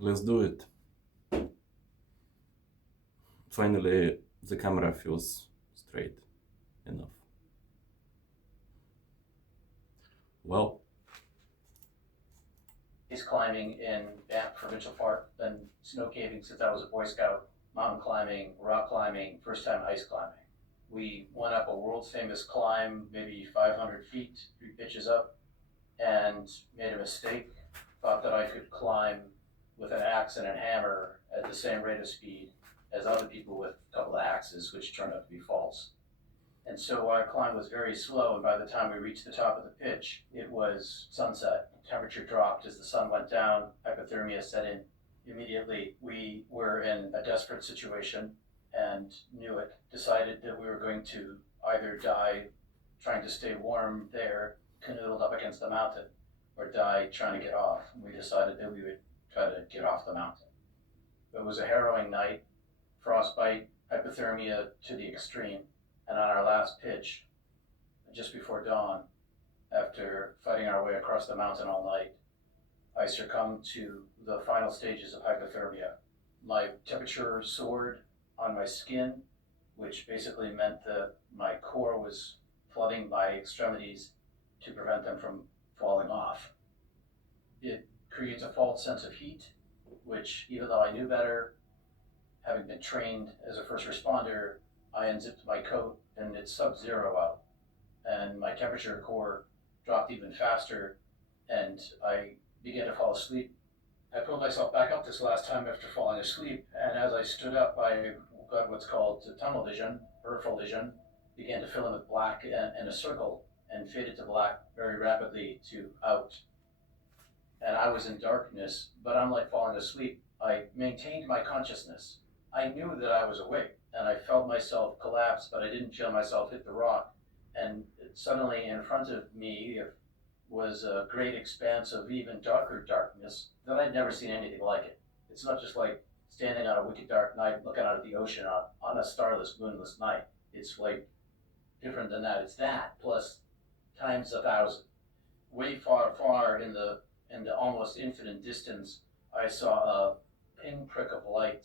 Let's do it. Finally, the camera feels straight enough. Well, Ice climbing in Banff Provincial Park, then snow caving since I was a Boy Scout, mountain climbing, rock climbing, first time ice climbing. We went up a world famous climb, maybe 500 feet, 3 pitches up, and made a mistake. Thought that I could climb with an axe and a hammer at the same rate of speed as other people with a couple of axes, which turned out to be false. And so our climb was very slow, and by the time we reached the top of the pitch, it was sunset. Temperature dropped as the sun went down, hypothermia set in immediately. We were in a desperate situation and knew it. Decided that we were going to either die trying to stay warm there, canoodled up against the mountain, or die trying to get off. And we decided that we would try to get off the mountain. It was a harrowing night, frostbite, hypothermia to the extreme. And on our last pitch, just before dawn, after fighting our way across the mountain all night, I succumbed to the final stages of hypothermia. My temperature soared on my skin, which basically meant that my core was flooding my extremities to prevent them from falling off. It creates a false sense of heat, which, even though I knew better, having been trained as a first responder, I unzipped my coat and it's sub-zero out, and my temperature core dropped even faster, and I began to fall asleep. I pulled myself back up this last time after falling asleep, and as I stood up, I got what's called tunnel vision, peripheral vision, began to fill in with black in a circle, and faded to black very rapidly to out. And I was in darkness, but unlike falling asleep, I maintained my consciousness. I knew that I was awake, and I felt myself collapse, but I didn't feel myself hit the rock. And suddenly in front of me was a great expanse of even darker darkness that I'd never seen anything like it. It's not just like standing on a wicked dark night looking out at the ocean on a starless, moonless night. It's like different than that. It's that plus times 1,000. Way far, far in the almost infinite distance, I saw a pinprick of light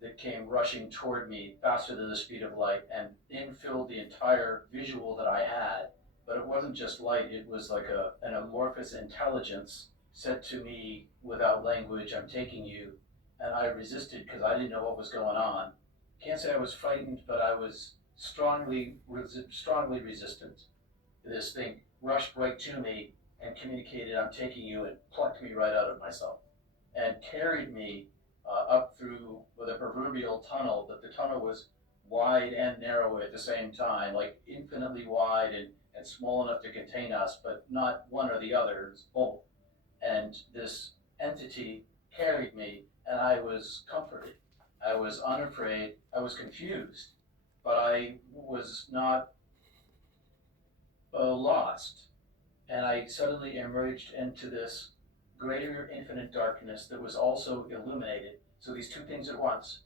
that came rushing toward me faster than the speed of light and infilled the entire visual that I had. But it wasn't just light, it was like an amorphous intelligence said to me without language, I'm taking you. And I resisted because I didn't know what was going on. Can't say I was frightened, but I was strongly resistant. This thing rushed right to me and communicated, I'm taking you, and plucked me right out of myself and carried me up through with a proverbial tunnel, but the tunnel was wide and narrow at the same time, like infinitely wide and small enough to contain us, but not one or the other, it was both. And this entity carried me, and I was comforted. I was unafraid. I was confused, but I was not lost. And I suddenly emerged into this greater infinite darkness that was also illuminated. So these two things at once.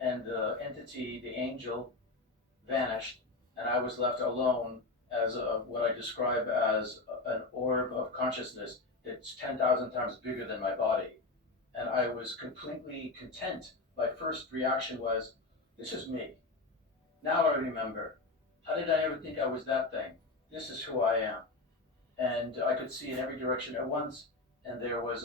And the entity, the angel, vanished, and I was left alone as what I describe as an orb of consciousness that's 10,000 times bigger than my body. And I was completely content. My first reaction was, this is me. Now I remember. How did I ever think I was that thing? This is who I am. And I could see in every direction at once, and there was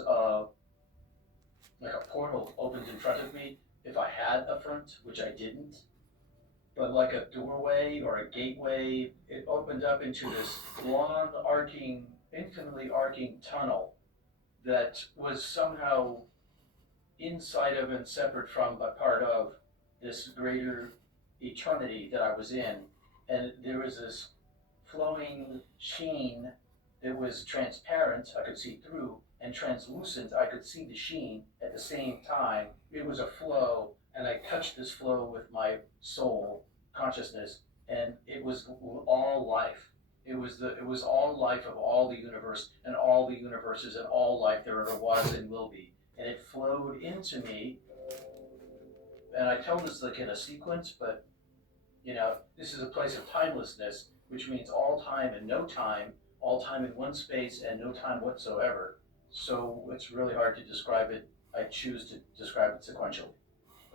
like a portal opened in front of me if I had a front, which I didn't, but like a doorway or a gateway, it opened up into this long arcing, infinitely arcing tunnel that was somehow inside of and separate from, but part of this greater eternity that I was in. And there was this flowing sheen that was transparent, I could see through, and translucent, I could see the sheen at the same time. It was a flow, and I touched this flow with my soul consciousness, and it was all life. It was all life of all the universe and all the universes and all life there ever was and will be. And it flowed into me. And I tell this like in a sequence, but this is a place of timelessness, which means all time and no time, all time in one space and no time whatsoever. So it's really hard to describe it I choose to describe it sequentially,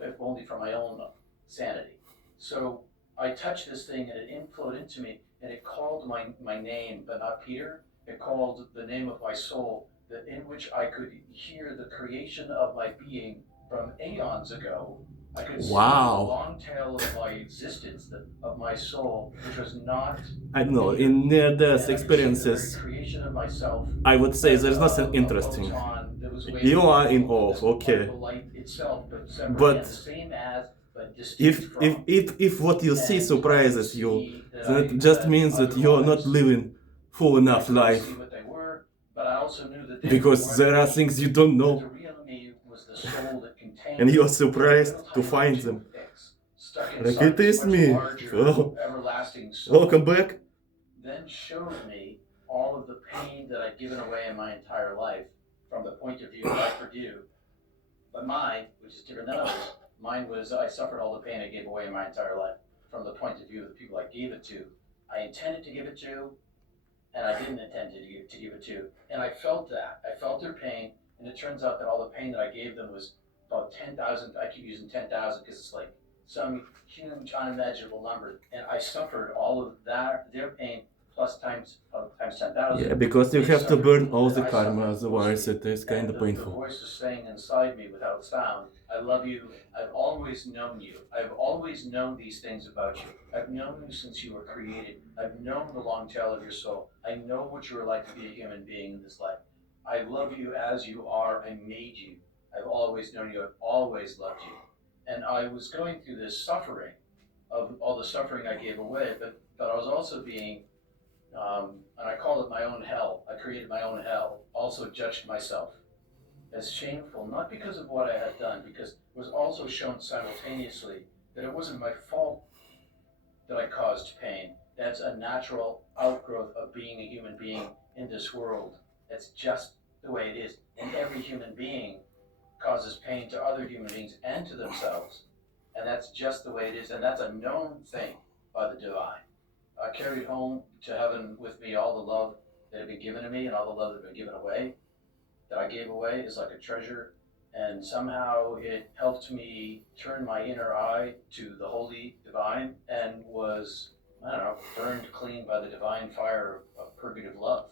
if only for my own sanity. So I touched this thing and it inflowed into me and it called my name, but not Peter. It called the name of my soul, that in which I could hear the creation of my being from aeons ago. I could see Wow. the long tail of my existence, of my soul, which was not I don't know, in near-death experiences, creation of myself. I would say there's nothing interesting. You are in awe, okay. But if what you see surprises you, then it just means that you're not living full enough life. Because there are things you don't know. And you're surprised to find them. Like, it is me. Oh, welcome back. Then showed me all of the pain that I'd given away in my entire life from the point of view of life for you. But mine, which is different than others, mine was I suffered all the pain I gave away in my entire life from the point of view of the people I gave it to. I intended to give it to, and I didn't intend to give it to. And I felt that. I felt their pain, and it turns out that all the pain that I gave them was about 10,000. I keep using 10,000 because it's like some huge, unimaginable number. And I suffered all of that, their pain, plus times 10,000. Yeah, because you have to burn all the karma, otherwise it is kind of The painful. voice is saying inside me without sound, I love you, I've always known you, I've always known these things about you. I've known you since you were created. I've known the long tail of your soul. I know what you were like to be a human being in this life. I love you as you are. I made you. I've always known you. I've always loved you. And I was going through this suffering of all the suffering I gave away, but I was also being, and I call it my own hell. I created my own hell. Also judged myself as shameful, not because of what I had done, because it was also shown simultaneously that it wasn't my fault that I caused pain. That's a natural outgrowth of being a human being in this world. It's just the way it is. And every human being causes pain to other human beings and to themselves. And that's just the way it is. And that's a known thing by the divine. I carried home to heaven with me all the love that had been given to me and all the love that had been given away, that I gave away is like a treasure. And somehow it helped me turn my inner eye to the holy divine and was, I don't know, burned clean by the divine fire of purgative love.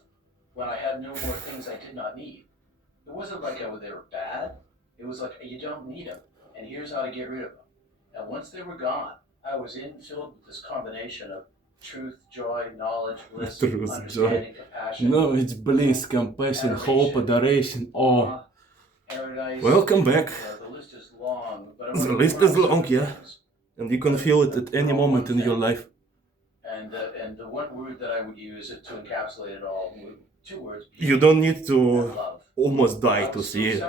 When I had no more things I did not need. It wasn't like they were bad. It was like, you don't need them, and here's how to get rid of them. And once they were gone, I was filled with this combination of truth, joy, knowledge, bliss, Truth, understanding, joy. compassion. No, it's bliss, compassion, hope, adoration, awe. Paradise. Welcome back. The list is long. But The list is long, yeah. And you can feel it at any moment in your life. And the one word that I would use to encapsulate it all, two words. You don't need to love. almost die to see it.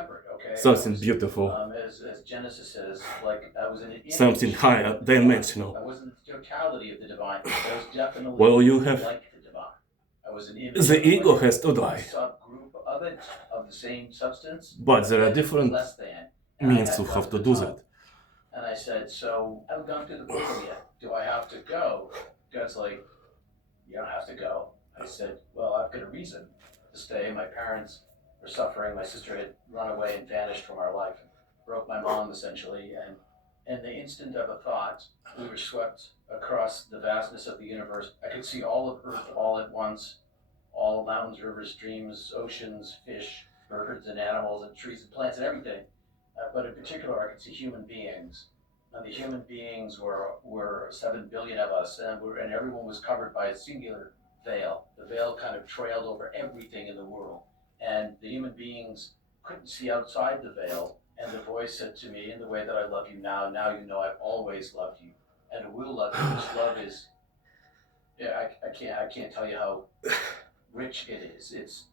Something beautiful. As Genesis says, like I was in an Something higher, dimensional. I wasn't the totality of the divine. I was definitely Well, you have. like the divine. I was an image. The ego has to die. Subgroup of it, of the same substance. But there are different less than means to have to do that. And I said, so I haven't gone through the program yet. Do I have to go? God's like, you don't have to go. I said, well, I've got a reason to stay. My parents were suffering. My sister had run away and vanished from our life, broke my mom essentially. And in the instant of a thought, we were swept across the vastness of the universe. I could see all of Earth all at once, all mountains, rivers, streams, oceans, fish, birds and animals and trees and plants and everything. But in particular, I could see human beings. And the human beings were 7 billion of us, and everyone was covered by a singular veil. The veil kind of trailed over everything in the world. And the human beings couldn't see outside the veil. And the voice said to me, in the way that I love you now you know I've always loved you. And will love you. This love is, yeah, I can't tell you how rich it is. It's,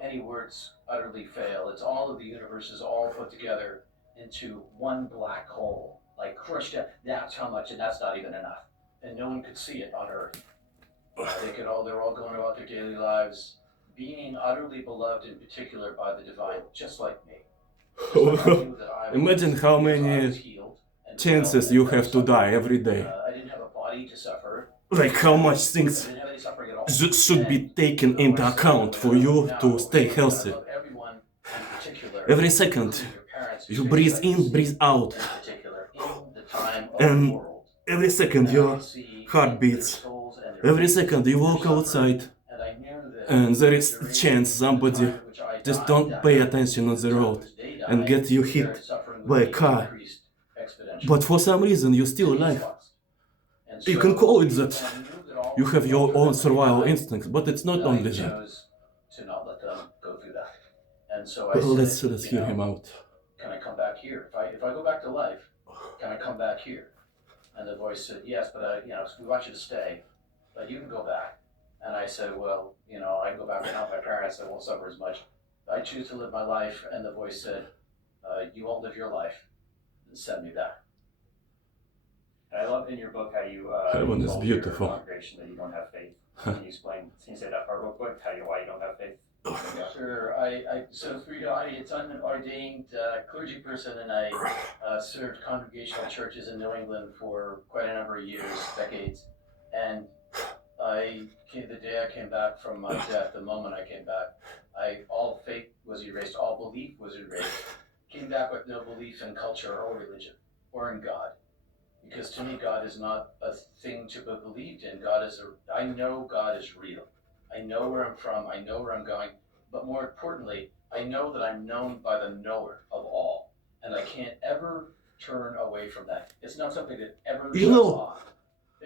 any words utterly fail. It's all of the universes all put together into one black hole. Like crushed down, that's how much, and that's not even enough. And no one could see it on Earth. They're all going about their daily lives, being utterly beloved in particular by the divine, just like me. Imagine how many chances you have to die every day. I didn't have a body to suffer. Like how much things should be taken into account for you to stay healthy. Every second. You breathe in, breathe out. in particular, in the time of And the world. every second And I your could see heart their beats. souls and their Every faces, second you their walk suffering, outside and I knew that and there is during a chance the somebody time in which I just died, don't pay attention on the time in road which they and died, get you their hit suffering by would a be car. increased exponentially. But for some reason you're still And he's alive. lost. And You so can call it we- that. and we knew that all You have your after own that survival died, instincts, but it's not that I only that. chose to not let them go through that. And so I Well, said, let's you hear know, him out. can I come back here? If I go back to life, can I come back here? And the voice said, yes, but we want you to stay, but you can go back. And I said, well, I can go back and help my parents. I won't suffer as much. I choose to live my life. And the voice said, you won't live your life, and send me back. And I love in your book how you Heaven is told beautiful. your congregation that you don't have faith. Can you say that part real quick? Why you don't have faith? Sure. So it's unordained clergy person, and I served congregational churches in New England for quite a number of years, decades. And the day I came back from my death, the moment I came back, all faith was erased, all belief was erased. Came back with no belief in culture or religion or in God. Because to me, God is not a thing to be believed in. I know God is real. I know where I'm from. I know where I'm going. But more importantly, I know that I'm known by the knower of all. And I can't ever turn away from that. It's not something that ever You shuts know, off.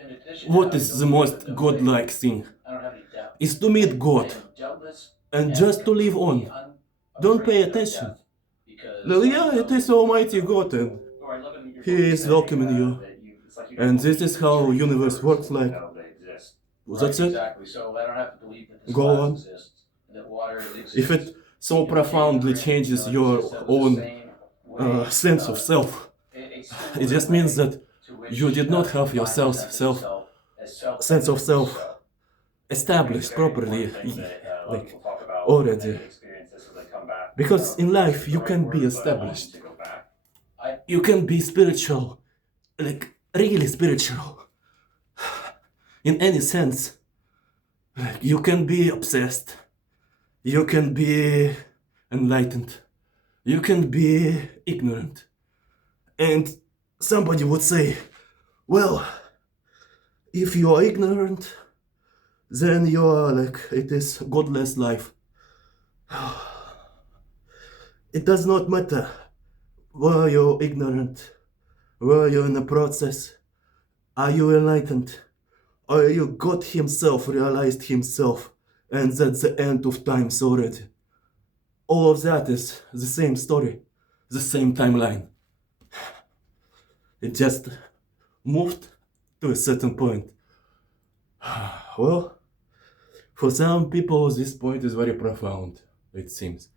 In addition, what I is don't the most live in no godlike faith. thing? I don't have any doubt. Is to meet God I am doubtless and just to live on. completely Don't pay unafraid of attention. death, because Well, I yeah, know it is Almighty God, and Or I love in your He book is saying, welcoming you. that it's like you And don't this believe is how the universe first works to like. know they exist. That's it. Exactly. So I don't have to believe that this Go glass on. exists, that water exists. If it so profoundly changes your own sense of self, it just means that you did not have your sense of self established properly, like already. Because in life you can be established. You can be spiritual, like really spiritual. In any sense. Like you can be obsessed. You can be enlightened. You can be ignorant. And somebody would say, well, if you are ignorant, then you are like, it is godless life. It does not matter. Were you ignorant? Were you in a process? Are you enlightened? Or you God himself realized himself, and that's the end of times already. All of that is the same story, the same timeline. It just moved to a certain point. Well, for some people this point is very profound, it seems.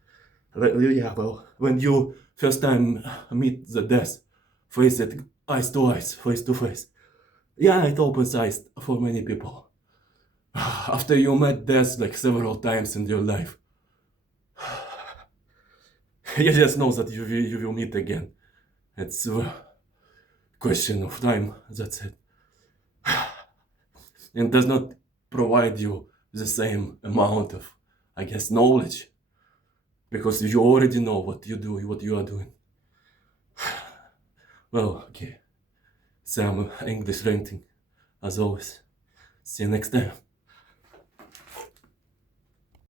Yeah, well, when you first time meet the death, face it eyes to eyes, face to face. Yeah, it opens eyes for many people. After you met death like several times in your life, you just know that you will meet again. It's a question of time, that's it. And does not provide you the same amount of, I guess, knowledge. Because you already know what you do, what you are doing. Well, okay. Some English ranting, as always. See you next time.